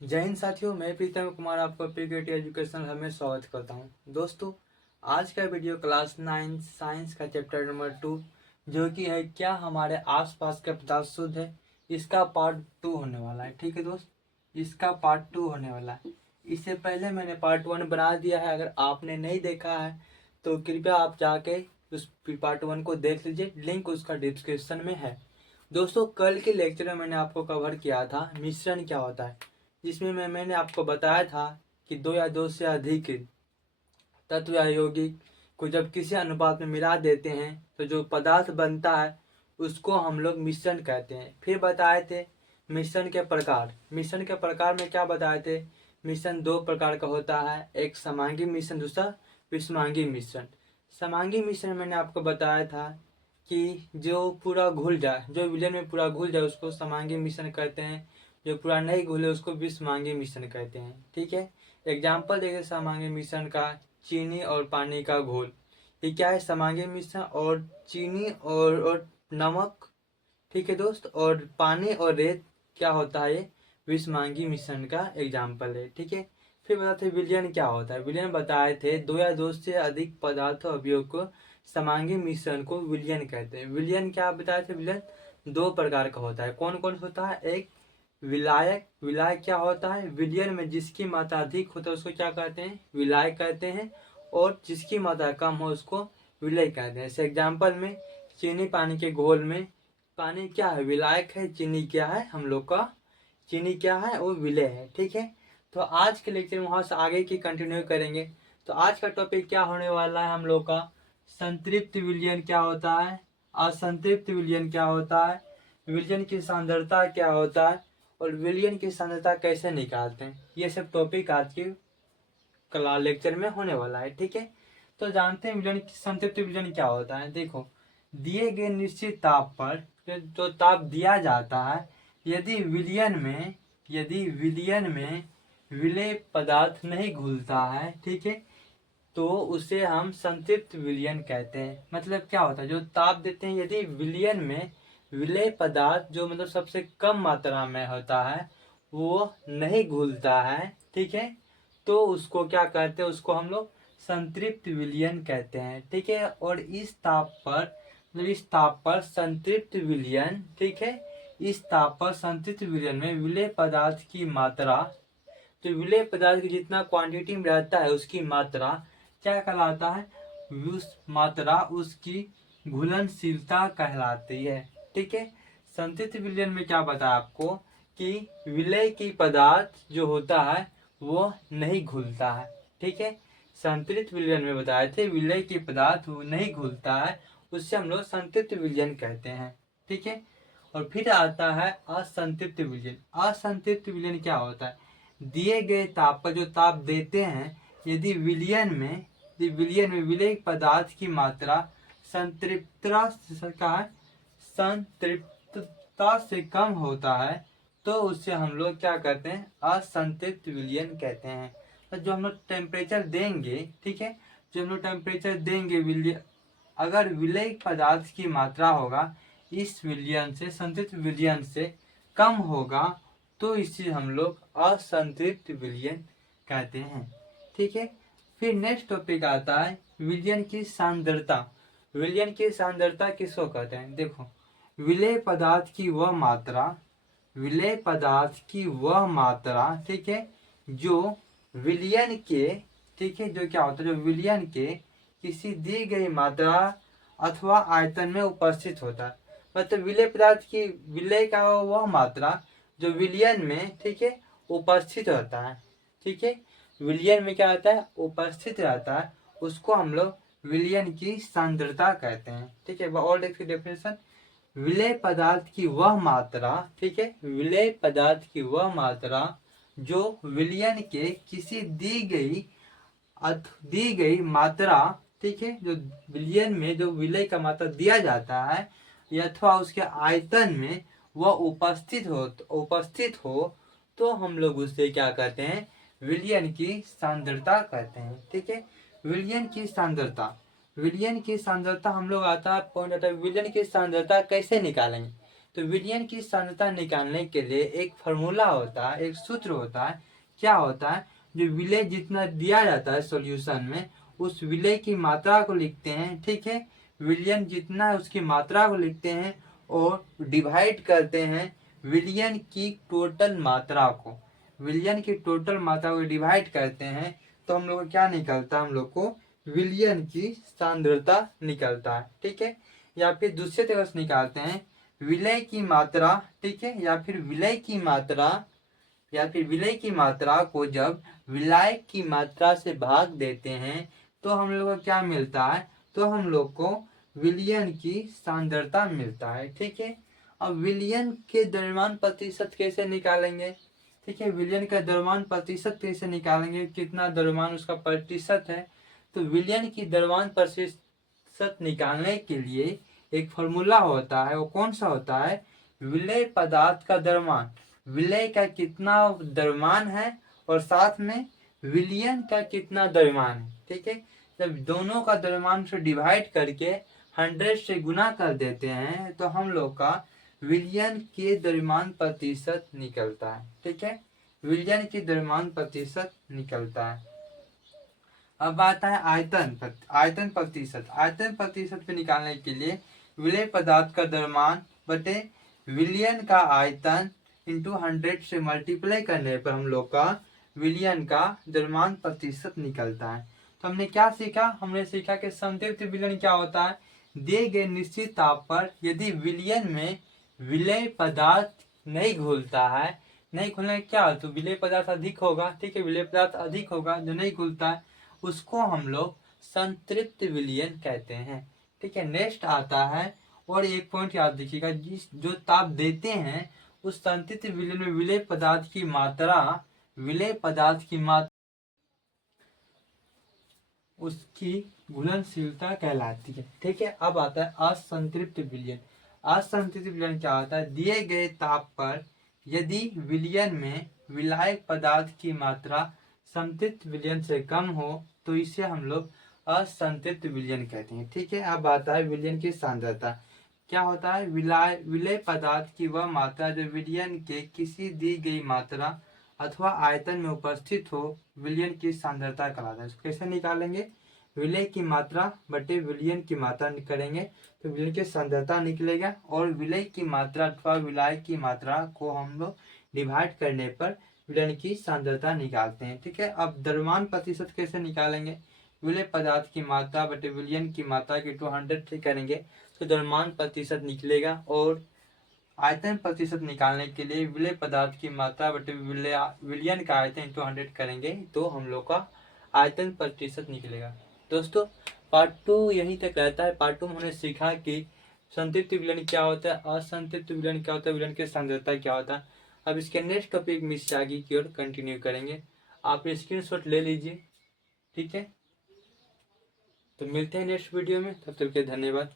जय हिंद साथियों, मैं प्रीतम कुमार आपको पीकेटी एजुकेशन हब में स्वागत करता हूं। दोस्तों, आज का वीडियो क्लास 9 साइंस का चैप्टर नंबर 2 जो कि है क्या हमारे आसपास के पदार्थ शुद्ध है, इसका पार्ट 2 होने वाला है। ठीक है दोस्त, इसका पार्ट 2 होने वाला है। इससे पहले मैंने पार्ट 1 बना दिया है। अगर आपने नहीं देखा है तो कृपया आप जाके उस पार्ट 1 को देख लीजिए, लिंक उसका डिस्क्रिप्शन में है। दोस्तों, कल के लेक्चर में मैंने आपको कवर किया था मिश्रण क्या होता है, जिसमें मैंने आपको बताया था कि दो या दो से अधिक तत्व या यौगिक को जब किसी अनुपात में मिला देते हैं तो जो पदार्थ बनता है उसको हम लोग मिश्रण कहते हैं। फिर बताए थे मिश्रण के प्रकार। मिश्रण के प्रकार में क्या बताए थे? मिश्रण दो प्रकार का होता है, एक समांगी मिश्रण, दूसरा विषमांगी मिश्रण। समांगी मिश्रण मैंने आपको बताया था कि जो पूरा घुल जाए, जो विलयन में पूरा घुल जाए उसको समांगी मिश्रण कहते हैं। जो पूरा नहीं घुले उसको विषमांगी मिश्रण कहते हैं। ठीक है, एग्जाम्पल देखिए समांगी मिश्रण का, चीनी और पानी का घोल। ये क्या है? समांगी मिश्रण और चीनी और नमक। ठीक है दोस्त, और पानी और रेत क्या होता है? ये विषमांगी मिश्रण का एग्जाम्पल है। ठीक है, फिर बताते हैं विलयन क्या होता है। विलयन बताए थे दो या दो से अधिक पदार्थ अवयव को समांगी मिश्रण को विलयन कहते हैं। विलयन क्या बताए थे? विलयन दो प्रकार का होता है। कौन कौन होता है? एक विलायक। विलायक क्या होता है? विलयन में जिसकी मात्रा अधिक होता है उसको क्या कहते हैं? विलायक कहते हैं। और जिसकी मात्रा कम हो उसको विलय कहते हैं। जैसे एग्जाम्पल में चीनी पानी के घोल में, पानी क्या है? विलायक है। चीनी क्या है? हम लोग का चीनी क्या है? वो विलय है। ठीक है, तो आज के लेक्चर में वहां से आगे की कंटिन्यू करेंगे। तो आज का टॉपिक क्या होने वाला है हम लोग का? संतृप्त विलयन क्या होता है, असंतृप्त विलयन क्या होता है, विलयन की सांद्रता क्या होता है, और विलयन की सांद्रता कैसे निकालते हैं। ये सब टॉपिक आज की कला लेक्चर में होने वाला है। ठीक है, तो जानते हैं विलयन संतृप्त विलयन क्या होता है। देखो, दिए गए निश्चित ताप पर जो ताप दिया जाता है, यदि विलयन में विलेय पदार्थ नहीं घुलता है, ठीक है, तो उसे हम संतृप्त विलयन कहते हैं। मतलब क्या होता है? जो ताप देते हैं, यदि विलयन में विलेय पदार्थ जो मतलब सबसे कम मात्रा में होता है वो नहीं घुलता है, ठीक है, तो उसको क्या कहते हैं? उसको हम लोग संतृप्त विलयन कहते हैं। ठीक है, और इस ताप पर मतलब इस ताप पर संतृप्त विलयन, ठीक है, इस ताप पर संतृप्त विलयन में विलेय पदार्थ की मात्रा, तो विलेय पदार्थ की जितना क्वांटिटी में रहता है उसकी मात्रा क्या कहलाता है? उस मात्रा उसकी घुलनशीलता कहलाती है। ठीक है, संतृप्त विलयन में क्या बताया आपको कि विलेय की पदार्थ जो होता है वो नहीं घुलता है। ठीक है, संतृप्त विलयन में बताए थे विलेय की पदार्थ वो नहीं घुलता है, उससे हम लोग संतृप्त विलयन कहते हैं। ठीक है, और फिर आता है असंतृप्त विलयन। असंतृप्त विलयन क्या होता है? दिए गए ताप पर जो ताप देते हैं, यदि विलयन में विलेय पदार्थ की मात्रा संतृप्तता से कम होता है तो उससे हम लोग क्या कहते हैं? असंतृप्त विलयन कहते हैं। तो जो हम लोग टेम्परेचर देंगे, ठीक है, जो हम लोग टेम्परेचर देंगे विलयन, अगर विलेय पदार्थ की मात्रा होगा इस विलयन से, संतृप्त विलयन से कम होगा तो इसे हम लोग असंतृप्त विलयन कहते हैं। ठीक है, फिर नेक्स्ट टॉपिक आता है विलयन की सांद्रता। विलयन की सांद्रता किसको कहते हैं? देखो, विलेय पदार्थ की वह मात्रा, विलेय पदार्थ की वह मात्रा, ठीक है, जो विलयन के, ठीक है, जो क्या होता है? जो विलयन के किसी दी गई मात्रा अथवा आयतन में उपस्थित होता है। मतलब विलेय पदार्थ की विलेय का वह मात्रा जो विलयन में, ठीक है, उपस्थित रहता है। ठीक है, विलयन में क्या होता है? उपस्थित रहता है, उसको हम लोग विलयन की सांद्रता कहते हैं। ठीक है, और देखिए डेफिनेशन, विलेय पदार्थ की वह मात्रा, ठीक है, विलेय पदार्थ की वह मात्रा जो विलयन के किसी दी गई मात्रा, ठीक है, जो विलयन में जो विलेय का मात्रा दिया जाता है अथवा उसके आयतन में वह उपस्थित हो तो हम लोग उससे क्या कहते हैं? विलयन की सांद्रता कहते हैं। ठीक है, विलयन की सांद्रता हम लोग आता है पॉइंट आता है विलयन की सांद्रता कैसे निकालेंगे। तो विलयन की सांद्रता निकालने के लिए एक फार्मूला होता है, एक सूत्र होता है। क्या होता है? जो विलय जितना दिया जाता है सॉल्यूशन में, उस विलय की मात्रा को लिखते हैं। ठीक है, विलयन जितना है उसकी मात्रा को लिखते हैं और डिवाइड करते हैं विलयन की टोटल मात्रा को। विलयन की टोटल मात्रा को डिवाइड करते हैं तो हम लोग को क्या निकलता है? हम लोग को विलयन की सांद्रता निकलता है। ठीक है, या फिर दूसरे तरह से निकालते हैं विलय की मात्रा। ठीक है, या फिर विलय की मात्रा को जब विलायक की मात्रा से भाग देते हैं तो हम लोग को क्या मिलता है? तो हम लोग को विलयन की सांद्रता मिलता है। ठीक है, अब विलयन के द्रव्यमान प्रतिशत कैसे निकालेंगे? ठीक है, विलयन का द्रव्यमान प्रतिशत कैसे निकालेंगे? कितना द्रव्यमान उसका प्रतिशत है? तो विलयन की द्रव्यमान प्रतिशत निकालने के लिए एक फॉर्मूला होता है। वो कौन सा होता है? विलय पदार्थ का द्रव्यमान, विलय का कितना द्रव्यमान है और साथ में विलयन का कितना द्रव्यमान है। ठीक है, जब दोनों का द्रव्यमान से डिवाइड करके 100 से गुना कर देते हैं तो हम लोग का विलयन के द्रव्यमान प्रतिशत निकलता है। ठीक है, विलयन की द्रव्यमान प्रतिशत निकलता है। अब आता है आयतन प्रतिशत। आयतन प्रतिशत पे निकालने के लिए विलय पदार्थ का द्रव्यमान बटे विलयन का आयतन इंटू 100 से मल्टीप्लाई करने पर हम लोग का विलयन का द्रव्यमान प्रतिशत निकलता है। तो हमने क्या सीखा? हमने सीखा कि संतृप्त विलयन क्या होता है? दिए गए निश्चित ताप पर यदि विलयन में विलय पदार्थ नहीं घुलता है, नहीं घुलने क्या हो तो विलय पदार्थ अधिक होगा। ठीक है, विलय पदार्थ अधिक होगा जो नहीं घुलता है उसको हम लोग संतृप्त विलयन कहते हैं। ठीक है, नेक्स्ट आता है और एक पॉइंट याद रखिएगा, जो ताप देते हैं उस संतृप्त विलयन में विलय पदार्थ की मात्रा उसकी घुलनशीलता कहलाती है। ठीक है, अब आता है असंतृप्त विलयन। असंतृप्त विलयन क्या होता है? दिए गए ताप पर यदि विलयन में विलायक पदार्थ की मात्रा संतृप्त विलयन से कम हो तो इसे हम लोग असंतृप्त विलयन कहते हैं। ठीक है, अब आता है विलयन की सांद्रता। क्या होता है? विलय पदार्थ की वह मात्रा जो विलयन के किसी दी गई मात्रा अथवा आयतन में उपस्थित हो, विलयन की सांद्रता कहलाता है। इसको कैसे निकालेंगे? विलय की मात्रा बटे विलयन की मात्रा करेंगे तो विलयन की सांद्रता निकलेगा और विलय की मात्रा अथवा विलायक की मात्रा को हम लोग डिवाइड करने पर विलयन की सांद्रता निकालते हैं। ठीक है, अब द्रव्यमान प्रतिशत कैसे निकालेंगे? विलय पदार्थ की मात्रा बटे विलयन की मात्रा के 200 से करेंगे तो द्रव्यमान प्रतिशत निकलेगा और आयतन प्रतिशत निकालने के लिए विलय पदार्थ की मात्रा बटे विलयन का आयतन 200 करेंगे तो हम लोग का आयतन प्रतिशत निकलेगा। दोस्तों, पार्ट 2 यहीं तक रहता है। पार्ट 2 में हमने सीखा कि संतृप्त विलयन क्या होता है, असंतृप्त विलयन क्या होता है, विलयन की सांद्रता क्या होता है। अब इसके नेक्स्ट टॉपिक मिस आगे की ओर कंटिन्यू करेंगे। आप स्क्रीनशॉट ले लीजिए। ठीक है, तो मिलते हैं नेक्स्ट वीडियो में, तब तक के धन्यवाद।